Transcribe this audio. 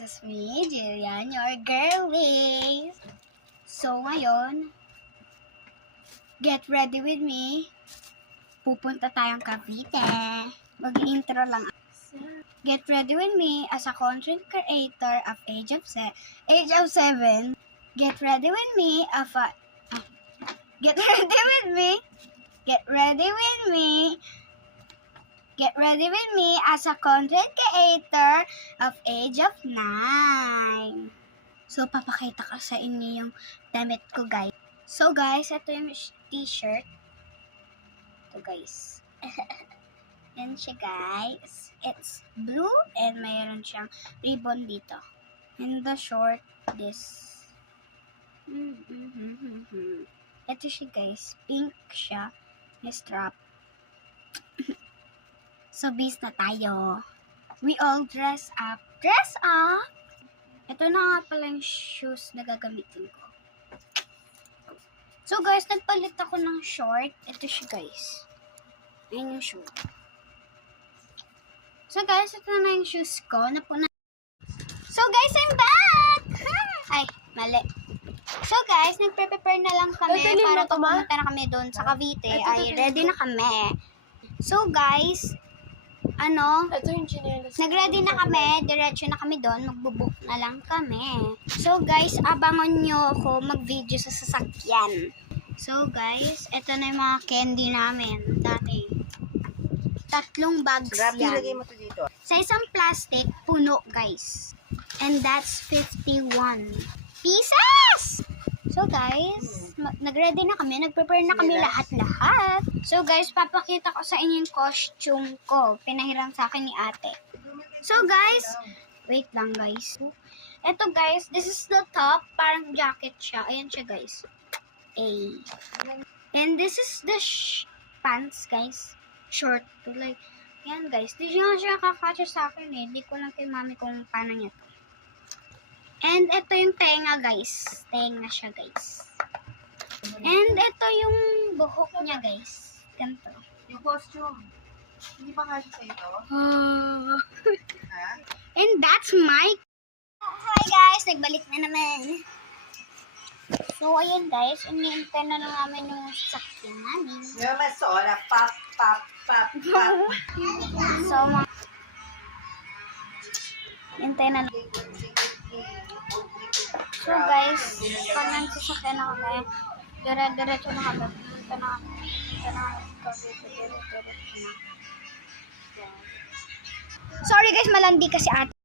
This is me, Jillian, your girlie. So, ngayon, get ready with me. Pupunta tayong Cavite. Mag-intro lang. Get ready with me as a content creator of age of 7. Get ready with me Get ready with me. Get ready with me. Get ready with me as a content creator of age of 9. So, papakita ko sa inyo yung damit ko, guys. So, guys, ito yung t-shirt. Ito, guys. Yan siya, guys. It's blue and mayroon siyang ribbon dito. And the short, this. Ito siya, guys. Pink siya. May strap. So, bis na tayo. We all dress up. Dress up! Ito na nga pala yung shoes na gagamitin ko. So, guys, nagpalit ako ng short. Ito siya, guys. Ayan yung shoe. So, guys, ito na yung shoes ko. So, guys, I'm back! Ay, mali. So, guys, nagpe-prepare na lang kami para pumunta na kami doon sa Cavite. Ay, ready na kami. So, guys, nag-ready na kami, diretso na kami doon, magbubook na lang kami. So guys, abangan nyo ako mag-video sa sasakyan. So guys, ito na yung mga candy namin dati. 3 bags yan. Ilagay mo to dito. Sa isang plastic, puno guys. And that's 51 pieces! So guys, nag-ready na kami, nag-prepare na kami lahat-lahat. So guys, papakita ko sa inyo yung costume ko. Pinahiram sa akin ni ate. So guys, wait lang guys. Ito guys, this is the top. Parang jacket siya. Ayan siya guys. And this is the pants guys. Short. Like, yan guys. Di siya kakasya sa akin eh. Di ko lang kay mami kung paano niya to. And ito yung tenga guys. Tenga siya guys. And ito yung buhok niya guys. Ganito. Yung costume. Hindi pa kasi sa ito? Ha? And that's my... Hi guys! Nagbalik na naman. So ayan guys. Iniintay na lang namin yung sasakyan namin. Yung masola. Pop, pop, pop, pop. So hintay na lang. So guys, pag nagsasakyan na kami, diretso na kami. Punta na kami. Sorry guys, malandi kasi ate.